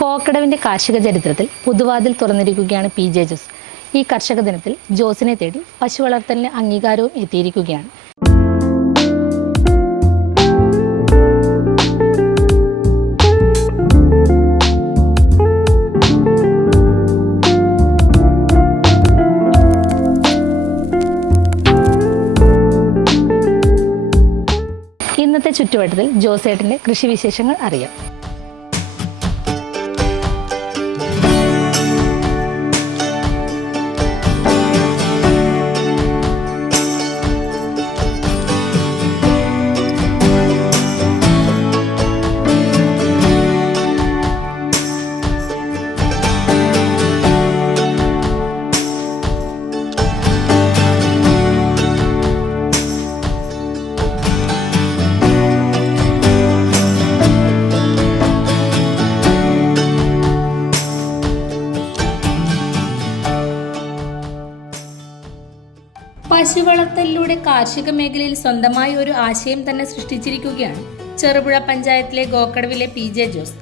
കോക്കടവിൻ്റെ കാർഷിക ചരിത്രത്തിൽ പുതുവാതിൽ തുറന്നിരിക്കുകയാണ് പി.ജെ. ജോസ്. ഈ കർഷക ദിനത്തിൽ ജോസിനെ തേടി പശു വളർത്തലിന് അംഗീകാരവും എത്തിയിരിക്കുകയാണ്. ഇന്നത്തെ ചുറ്റുവട്ടത്തിൽ ജോസേട്ടൻ്റെ കൃഷിവിശേഷങ്ങൾ അറിയാം. പശു വളർത്തലിലൂടെ കാർഷിക മേഖലയിൽ സ്വന്തമായി ഒരു ആശയം തന്നെ സൃഷ്ടിച്ചിരിക്കുകയാണ് ചെറുപുഴ പഞ്ചായത്തിലെ ഗോക്കടവിലെ പി.ജെ. ജോസ്.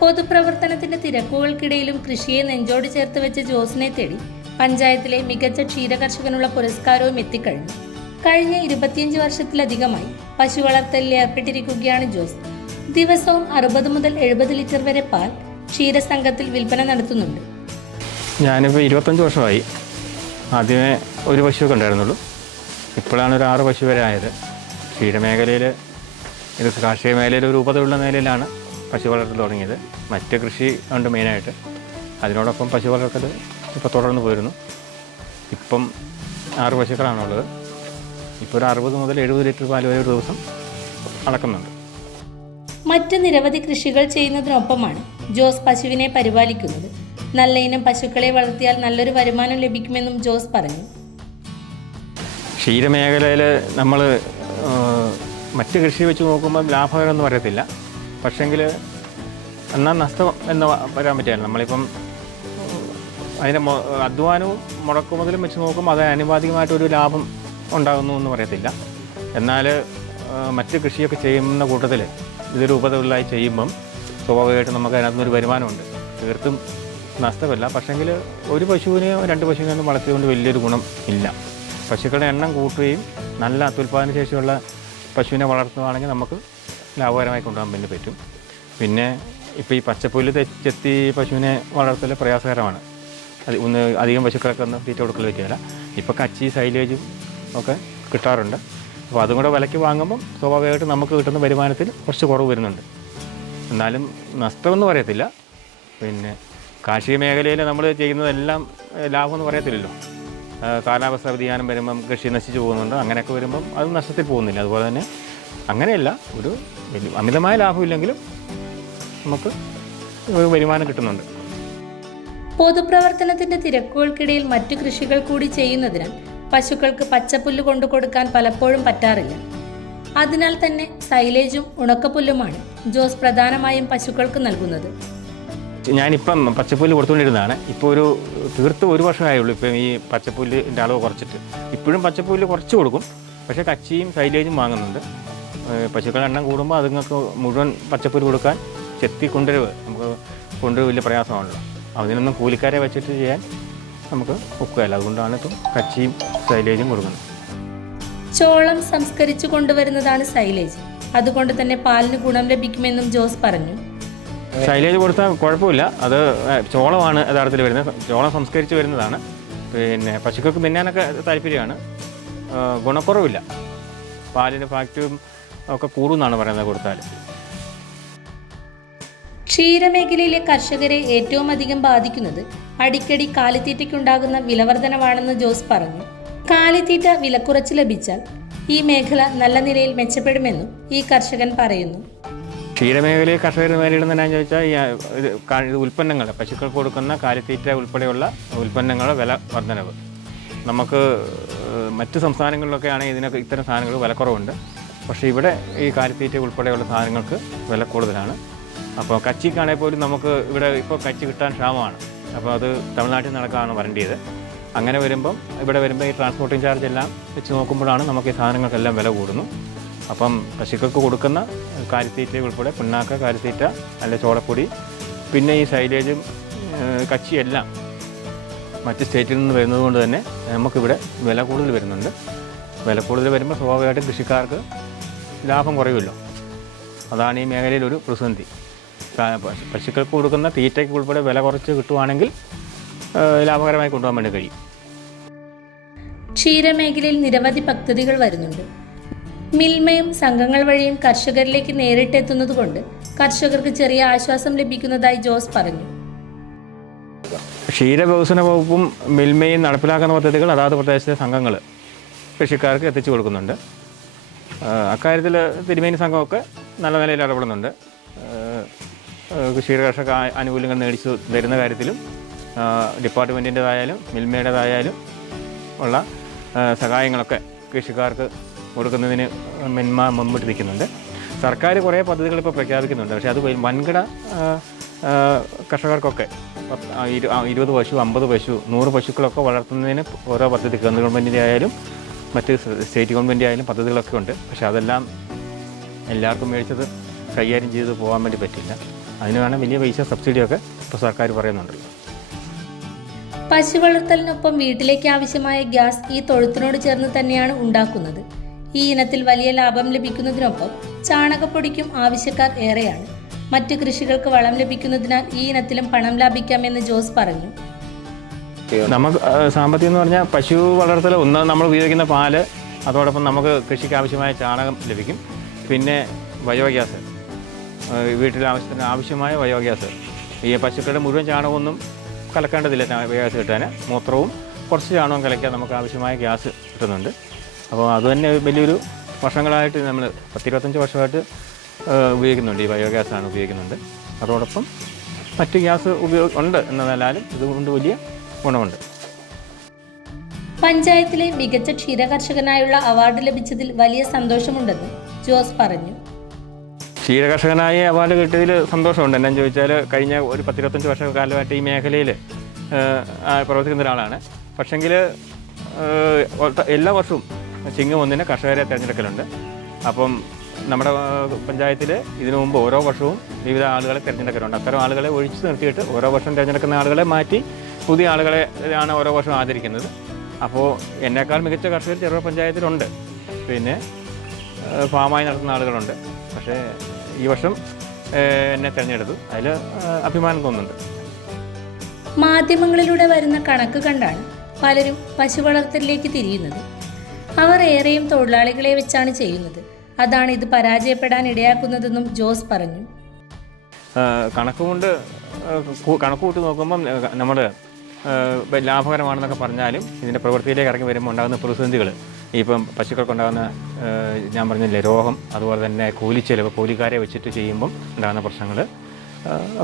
പൊതുപ്രവർത്തനത്തിന്റെ തിരക്കുകൾക്കിടയിലും കൃഷിയെ നെഞ്ചോട് ചേർത്ത് വെച്ച ജോസിനെ തേടി പഞ്ചായത്തിലെ മികച്ച ക്ഷീരകർഷകനുള്ള പുരസ്കാരവും എത്തിക്കഴിഞ്ഞു. കഴിഞ്ഞ 25 വർഷത്തിലധികമായി പശു വളർത്തലിൽ ഏർപ്പെട്ടിരിക്കുകയാണ് ജോസ്. ദിവസവും 60 മുതൽ 70 ലിറ്റർ വരെ പാൽ ക്ഷീരസംഘത്തിൽ വിൽപ്പന നടത്തുന്നുണ്ട്. ഞാനിപ്പോൾ 25 വർഷമായി. ആദ്യമേ ഒരു പശുവൊക്കെ ഉണ്ടായിരുന്നുള്ളൂ. ഇപ്പോഴാണ് ഒരു 6 പശു വരെ ആയത്. ക്ഷീരമേഖലയിൽ ഇത് കാർഷിക മേഖലയിൽ ഒരു ഉപതയുള്ള നിലയിലാണ് പശു വളർത്തൽ തുടങ്ങിയത്. മറ്റ് കൃഷി ഉണ്ട് മെയിനായിട്ട്. അതിനോടൊപ്പം പശു വളർത്തൽ ഇപ്പോൾ തുടർന്ന് പോയിരുന്നു. ഇപ്പം 6 പശുക്കളാണുള്ളത്. ഇപ്പോൾ ഒരു 60 മുതൽ 70 ലിറ്റർ പാൽ വരെ ഒരു ദിവസം അളക്കുന്നുണ്ട്. മറ്റ് നിരവധി കൃഷികൾ ചെയ്യുന്നതിനൊപ്പമാണ് ജോസ് പശുവിനെ പരിപാലിക്കുന്നത്. നല്ല ഇനം പശുക്കളെ വളർത്തിയാൽ നല്ലൊരു വരുമാനം ലഭിക്കുമെന്നും ജോസ് പറഞ്ഞു. ക്ഷീരമേഖലയിൽ നമ്മൾ മറ്റ് കൃഷി വെച്ച് നോക്കുമ്പോൾ ലാഭകരമൊന്നും പറയത്തില്ല. പക്ഷേങ്കിൽ എന്നാൽ നഷ്ടം എന്ന് പറയാൻ പറ്റില്ല. നമ്മളിപ്പം അതിൻ്റെ അധ്വാനവും മുടക്കുമുതലും വെച്ച് നോക്കുമ്പോൾ അത് ആനുപാതികമായിട്ടൊരു ലാഭം ഉണ്ടാകുന്നു എന്ന് പറയത്തില്ല. എന്നാൽ മറ്റ് കൃഷിയൊക്കെ ചെയ്യുന്ന കൂട്ടത്തിൽ ഇതൊരു ഉപതൊഴിലായി ചെയ്യുമ്പം സ്വാഭാവികമായിട്ടും നമുക്ക് അതിനകത്തുനിന്നൊരു വരുമാനമുണ്ട്. തീർത്തും നഷ്ടമല്ല. പക്ഷേങ്കിൽ ഒരു പശുവിനെയോ 2 പശുവിനെയൊന്നും വളർത്തിയതുകൊണ്ട് വലിയൊരു ഗുണം ഇല്ല. പശുക്കളുടെ എണ്ണം കൂട്ടുകയും നല്ല അത്യുൽപാദന ശേഷിയുള്ള പശുവിനെ വളർത്തുകയാണെങ്കിൽ നമുക്ക് ലാഭകരമായി കൊണ്ടുപോകാൻ വേണ്ടി പറ്റും. പിന്നെ ഇപ്പോൾ ഈ പച്ചപ്പുല്ല് ചെത്തി പശുവിനെ വളർത്തൽ പ്രയാസകരമാണ്. ഒന്ന് അധികം പശുക്കളൊക്കെ ഒന്ന് തീറ്റ കൊടുക്കൽ പറ്റില്ല. ഇപ്പോൾ കച്ചി സൈലേജും ഒക്കെ കിട്ടാറുണ്ട്. അപ്പോൾ അതും കൂടെ വിലയ്ക്ക് വാങ്ങുമ്പം സ്വാഭാവികമായിട്ട് നമുക്ക് കിട്ടുന്ന വരുമാനത്തിൽ കുറച്ച് കുറവ് വരുന്നുണ്ട്. എന്നാലും നഷ്ടമെന്ന് പറയത്തില്ല. പിന്നെ കാർഷിക മേഖലയിൽ നമ്മൾ ചെയ്യുന്നതെല്ലാം ലാഭമെന്ന് പറയത്തില്ലല്ലോ. കാലാവസ്ഥ വ്യതിയാനം വരുമ്പം കൃഷി നശിച്ചു പോകുന്നുണ്ട്. അങ്ങനെയൊക്കെ വരുമ്പം അത് നഷ്ടത്തിൽ പോകുന്നില്ല. അതുപോലെ തന്നെ അങ്ങനെയല്ല, ഒരു അമിതമായ ലാഭമില്ലെങ്കിലും നമുക്ക് ഒരു വരുമാനം കിട്ടുന്നുണ്ട്. പൊതുപ്രവർത്തനത്തിന്റെ തിരക്കുകൾക്കിടയിൽ മറ്റു കൃഷികൾ കൂടി ചെയ്യുന്നതിനാൽ പശുക്കൾക്ക് പച്ചപ്പുല്ല് കൊണ്ടു കൊടുക്കാൻ പലപ്പോഴും പറ്റാറില്ല. അതിനാൽ തന്നെ സൈലേജും ഉണക്കപ്പുല്ലുമാണ് ജോസ് പ്രധാനമായും പശുക്കൾക്ക് നൽകുന്നത്. ഞാനിപ്പം പച്ചപ്പുല്ല് കൊടുത്തുകൊണ്ടിരുന്നതാണ്. ഇപ്പോൾ തീർത്ത് 1 വർഷമായുള്ളൂ ഇപ്പം ഈ പച്ചപ്പുല്ലിൻ്റെ അളവ് കുറച്ചിട്ട്. ഇപ്പോഴും പച്ചപ്പുല്ല് കുറച്ച് കൊടുക്കും. പക്ഷേ കച്ചിയും സൈലേജും വാങ്ങുന്നുണ്ട്. പശുക്കളുടെ എണ്ണം കൂടുമ്പോൾ അതുങ്ങൾക്ക് മുഴുവൻ പച്ചപ്പുല്ല് കൊടുക്കാൻ ചെത്തി കൊണ്ടുവരുവ് വലിയ പ്രയാസമാണല്ലോ. അതിനൊന്നും കൂലിക്കാരെ വെച്ചിട്ട് ചെയ്യാൻ നമുക്ക് ഒക്കുകയല്ല. അതുകൊണ്ടാണ് ഇപ്പം കച്ചിയും സൈലേജും കൊടുക്കുന്നത്. ചോളം സംസ്കരിച്ചു കൊണ്ടുവരുന്നതാണ് സൈലേജ്. അതുകൊണ്ട് തന്നെ പാലിന് ഗുണം ലഭിക്കുമെന്നും ജോസ് പറഞ്ഞു. സൈലേജ് കൊടുത്താൽ കുഴപ്പമില്ല. അത് ചോളമാണ് യഥാർത്ഥത്തിൽ വരുന്നത്. ചോളം സംസ്കരിച്ച് വരുന്നതാണ്. പിന്നെ പശുക്കൾക്ക് തിന്നാനൊക്കെ താല്പര്യമാണ്. ഗുണക്കുറവില്ല. പാലിന് ഫാക്റ്റും ഒക്കെ കൂടുമെന്നാണ് പറയുന്നത് കൊടുത്താൽ. ക്ഷീരമേഖലയിലെ കർഷകരെ ഏറ്റവും അധികം ബാധിക്കുന്നത് അടിക്കടി കാലിത്തീറ്റയ്ക്കുണ്ടാകുന്ന വിലവർധനവാണെന്ന് ജോസ് പറഞ്ഞു. കാലിത്തീറ്റ വിലക്കുറച്ച് ലഭിച്ചാൽ ഈ മേഖല നല്ല നിലയിൽ മെച്ചപ്പെടുമെന്നും ഈ കർഷകൻ പറയുന്നു. ക്ഷീരമേഖലയിൽ കർഷകർ നേരിടുന്നതെന്നു ചോദിച്ചാൽ ഇത് ഉൽപ്പന്നങ്ങൾ, പശുക്കൾക്ക് കൊടുക്കുന്ന കാലിത്തീറ്റ ഉൾപ്പെടെയുള്ള ഉൽപ്പന്നങ്ങളുടെ വില വർധനവ്. നമുക്ക് മറ്റ് സംസ്ഥാനങ്ങളിലൊക്കെ ആണെങ്കിൽ ഇതിനൊക്കെ ഇത്തരം സാധനങ്ങൾ വിലക്കുറവുണ്ട്. പക്ഷേ ഇവിടെ ഈ കാലിത്തീറ്റ ഉൾപ്പെടെയുള്ള സാധനങ്ങൾക്ക് വില കൂടുതലാണ്. അപ്പോൾ കച്ചിക്കാണെങ്കിൽ പോലും നമുക്ക് ഇവിടെ ഇപ്പോൾ കച്ചി കിട്ടാൻ ക്ഷാമമാണ്. അപ്പോൾ അത് തമിഴ്നാട്ടിൽ നടക്കാണ് വരേണ്ടത്. അങ്ങനെ വരുമ്പം ഇവിടെ വരുമ്പോൾ ഈ ട്രാൻസ്പോർട്ടിംഗ് ചാർജ് എല്ലാം വെച്ച് നോക്കുമ്പോഴാണ് നമുക്ക് ഈ സാധനങ്ങൾക്കെല്ലാം വില കൂടുന്നു. അപ്പം പശുക്കൾക്ക് കൊടുക്കുന്ന കാലിത്തീറ്റ ഉൾപ്പെടെ പിണ്ണാക്ക, കാലിത്തീറ്റ, അല്ലെ ചോളപ്പൊടി, പിന്നെ ഈ സൈലേജും കച്ചിയെല്ലാം മറ്റ് സ്റ്റേറ്റിൽ നിന്ന് വരുന്നത് കൊണ്ട് തന്നെ നമുക്കിവിടെ വില കൂടുതൽ വരുന്നുണ്ട്. വില കൂടുതൽ വരുമ്പോൾ സ്വാഭാവികമായിട്ടും കൃഷിക്കാർക്ക് ലാഭം കുറയുമല്ലോ. അതാണ് ഈ മേഖലയിൽ ഒരു പ്രതിസന്ധി. പശുക്കൾക്ക് കൊടുക്കുന്ന തീറ്റയ്ക്ക് ഉൾപ്പെടെ വില കുറച്ച് കിട്ടുവാണെങ്കിൽ ലാഭകരമായി കൊണ്ടുപോകാൻ വേണ്ടി കഴിയും. ക്ഷീരമേഖലയിൽ നിരവധി പദ്ധതികൾ വരുന്നുണ്ട്. മിൽമയും സംഘങ്ങൾ വഴിയും കർഷകരിലേക്ക് നേരിട്ടെത്തുന്നതുകൊണ്ട് കർഷകർക്ക് ചെറിയ ആശ്വാസം ലഭിക്കുന്നതായി ജോസ് പറഞ്ഞു. ക്ഷീരവികസന വകുപ്പും മിൽമയും നടപ്പിലാക്കുന്ന പദ്ധതികൾ അതാത് പ്രദേശത്തെ സംഘങ്ങൾ കൃഷിക്കാർക്ക് എത്തിച്ചു കൊടുക്കുന്നുണ്ട്. അക്കാര്യത്തിൽ തിരുമേനി സംഘമൊക്കെ നല്ല നിലയിൽ ഇടപെടുന്നുണ്ട്. ക്ഷീരകർഷക ആനുകൂല്യങ്ങൾ മേടിച്ചു തരുന്ന കാര്യത്തിലും ഡിപ്പാർട്ട്മെൻറ്റിൻ്റെതായാലും മിൽമയുടേതായാലും ഉള്ള സഹായങ്ങളൊക്കെ കൃഷിക്കാർക്ക് കൊടുക്കുന്നതിന് മിൽമ മുൻപിട്ട് നിൽക്കുന്നുണ്ട്. സർക്കാർ കുറേ പദ്ധതികൾ ഇപ്പോൾ പ്രഖ്യാപിക്കുന്നുണ്ട്. പക്ഷേ അത് വൻകിട കർഷകർക്കൊക്കെ 20 പശു, 50 പശു, 100 പശുക്കളൊക്കെ വളർത്തുന്നതിന് ഓരോ പദ്ധതി കേന്ദ്ര ഗവൺമെൻറ്റിൻ്റെ ആയാലും മറ്റ് സ്റ്റേറ്റ് ഗവൺമെൻറ് ആയാലും പദ്ധതികളൊക്കെ ഉണ്ട്. പക്ഷേ അതെല്ലാം എല്ലാവർക്കും മേടിച്ചത് കൈകാര്യം ചെയ്ത് പോകാൻ വേണ്ടി പറ്റില്ല. അതിന് വേണം വലിയ പൈസ സബ്സിഡിയൊക്കെ ഇപ്പോൾ സർക്കാർ പറയുന്നുണ്ടല്ലോ. പശു വളർത്തലിനൊപ്പം വീട്ടിലേക്ക് ആവശ്യമായ ഗ്യാസ് ഈ തൊഴുത്തിനോട് ചേർന്ന് തന്നെയാണ് ഉണ്ടാക്കുന്നത്. ഈ ഇനത്തിൽ വലിയ ലാഭം ലഭിക്കുന്നതിനൊപ്പം ചാണകപ്പൊടിക്കും ആവശ്യക്കാർ ഏറെയാണ്. മറ്റ് കൃഷികൾക്ക് വളം ലഭിക്കുന്നതിനാൽ ഈ ഇനത്തിലും പണം ലാഭിക്കാമെന്ന് ജോസ് പറഞ്ഞു. നമുക്ക് സാമ്പത്തികം എന്ന് പറഞ്ഞാൽ പശു വളർത്തൽ ഒന്ന് നമ്മൾ ഉപയോഗിക്കുന്ന പാല്, അതോടൊപ്പം നമുക്ക് കൃഷിക്ക് ആവശ്യമായ ചാണകം ലഭിക്കും. പിന്നെ ബയോഗ്യാസ്, വീട്ടിൽ ആവശ്യമായ ബയോഗ്യാസ്. ഈ പശുക്കളുടെ മുഴുവൻ ചാണകമൊന്നും കലക്കേണ്ടതില്ല ബയോഗ്യാസ് കിട്ടാൻ. മൂത്രവും കുറച്ച് ചാണകവും കലയ്ക്കാൻ നമുക്ക് ആവശ്യമായ ഗ്യാസ് കിട്ടുന്നുണ്ട്. അപ്പോൾ അതുതന്നെ വലിയൊരു വർഷങ്ങളായിട്ട് നമ്മൾ 10-25 വർഷമായിട്ട് ഉപയോഗിക്കുന്നുണ്ട്. ഈ ബയോഗ്യാസാണ് ഉപയോഗിക്കുന്നുണ്ട്. അതോടൊപ്പം മറ്റ് ഗ്യാസ് ഉണ്ട് എന്നതല്ലാലും ഇതുകൊണ്ട് വലിയ ഗുണമുണ്ട്. പഞ്ചായത്തിലെ മികച്ച ക്ഷീരകർഷകനായുള്ള അവാർഡ് ലഭിച്ചതിൽ വലിയ സന്തോഷമുണ്ടെന്ന് ജോസ് പറഞ്ഞു. ക്ഷീരകർഷകനായ അവാർഡ് കിട്ടിയതിൽ സന്തോഷമുണ്ട്. എന്നാന്ന് ചോദിച്ചാൽ കഴിഞ്ഞ ഒരു 10-25 വർഷക്കാലമായിട്ട് ഈ മേഖലയിൽ പ്രവർത്തിക്കുന്ന ഒരാളാണ്. പക്ഷെങ്കിൽ എല്ലാ വർഷവും ചിങ്ങം 1 കർഷകരെ തിരഞ്ഞെടുക്കലുണ്ട്. അപ്പം നമ്മുടെ പഞ്ചായത്തിൽ ഇതിനു മുമ്പ് ഓരോ വർഷവും വിവിധ ആളുകളെ തിരഞ്ഞെടുക്കലുണ്ട്. അത്തരം ആളുകളെ ഒഴിച്ചു നിർത്തിയിട്ട് ഓരോ വർഷം തിരഞ്ഞെടുക്കുന്ന ആളുകളെ മാറ്റി പുതിയ ആളുകളെ ആണ് ഓരോ വർഷം ആദരിക്കുന്നത്. അപ്പോൾ എന്നേക്കാൾ മികച്ച കർഷകർ ചെറുപുഴ പഞ്ചായത്തിലുണ്ട്. പിന്നെ ഫാമായി നടത്തുന്ന ആളുകളുണ്ട്. പക്ഷേ ഈ വർഷം എന്നെ തിരഞ്ഞെടുത്തു. അതിൽ അഭിമാനം തോന്നുന്നുണ്ട്. മാധ്യമങ്ങളിലൂടെ വരുന്ന കണക്ക് കണ്ടാണ് പലരും പശു വളർത്തലിലേക്ക് തിരിയുന്നത്. അവർ ഏറെയും തൊഴിലാളികളെ വെച്ചാണ് ചെയ്യുന്നത്. അതാണ് ഇത് പരാജയപ്പെടാൻ ഇടയാക്കുന്നതെന്നും ജോസ് പറഞ്ഞു. കണക്ക് കൂട്ടി നോക്കുമ്പം നമ്മൾ ലാഭകരമാണെന്നൊക്കെ പറഞ്ഞാലും ഇതിൻ്റെ പ്രവൃത്തിയിലേക്ക് ഇറങ്ങി വരുമ്പോൾ ഉണ്ടാകുന്ന പ്രതിസന്ധികൾ, ഇപ്പം പശുക്കൾക്കുണ്ടാകുന്ന ഞാൻ പറഞ്ഞില്ലേ രോഗം, അതുപോലെ തന്നെ കൂലിച്ചെലവ്, കൂലിക്കാരെ വെച്ചിട്ട് ചെയ്യുമ്പം ഉണ്ടാകുന്ന പ്രശ്നങ്ങൾ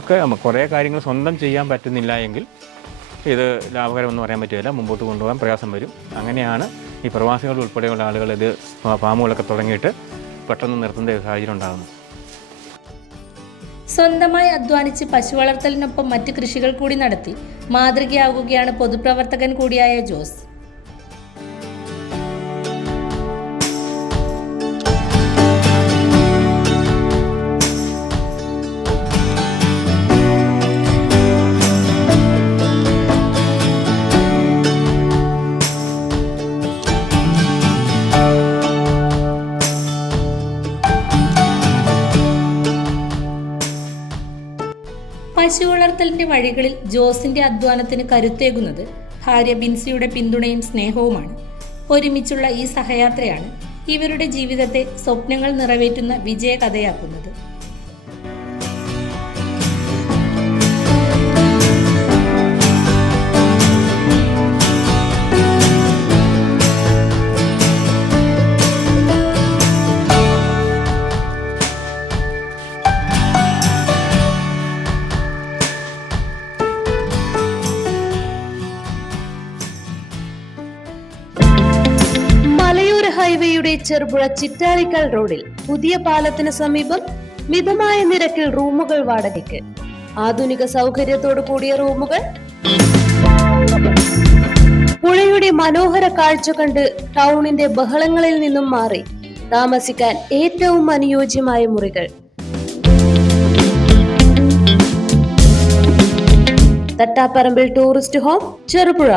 ഒക്കെ കുറേ കാര്യങ്ങൾ സ്വന്തം ചെയ്യാൻ പറ്റുന്നില്ല എങ്കിൽ ഇത് ലാഭകരമെന്ന് പറയാൻ പറ്റില്ല. മുമ്പോട്ട് കൊണ്ടുപോകാൻ പ്രയാസം വരും. അങ്ങനെയാണ് ഈ പ്രവാസികൾ ഉൾപ്പെടെയുള്ള ആളുകൾ ഇത് ഫാമുകളൊക്കെ തുടങ്ങിയിട്ട് പെട്ടെന്ന് നിർത്തുന്ന സാഹചര്യം ഉണ്ടാകുന്നു. സ്വന്തമായി അധ്വാനിച്ച് പശു വളർത്തലിനൊപ്പം മറ്റ് കൃഷികൾ കൂടി നടത്തി മാതൃകയാകുകയാണ് പൊതുപ്രവർത്തകൻ കൂടിയായ ജോസ്. പശു വളർത്തലിന്റെ വഴികളിൽ ജോസിന്റെ അധ്വാനത്തിന് കരുത്തേകുന്നത് ഭാര്യ ബിൻസിയുടെ പിന്തുണയും സ്നേഹവുമാണ്. ഒരുമിച്ചുള്ള ഈ സഹയാത്രയാണ് ഇവരുടെ ജീവിതത്തെ സ്വപ്നങ്ങൾ നിറവേറ്റുന്ന വിജയകഥയാക്കുന്നത്. ഹൈവേയുടെ ചെറുപുഴ ചിറ്റാരിക്കൽ റോഡിൽ പുതിയ പാലത്തിന് സമീപം മിതമായ നിരക്കിൽ റൂമുകൾ വാടകയ്ക്ക്. ആധുനിക സൗകര്യത്തോടു കൂടിയ റൂമുകൾ, പുഴയുടെ മനോഹര കാഴ്ച കണ്ട് ടൗണിന്റെ ബഹളങ്ങളിൽ നിന്നും മാറി താമസിക്കാൻ ഏറ്റവും അനുയോജ്യമായ മുറികൾ. Thattaparambil tourist home, Cherupuzha.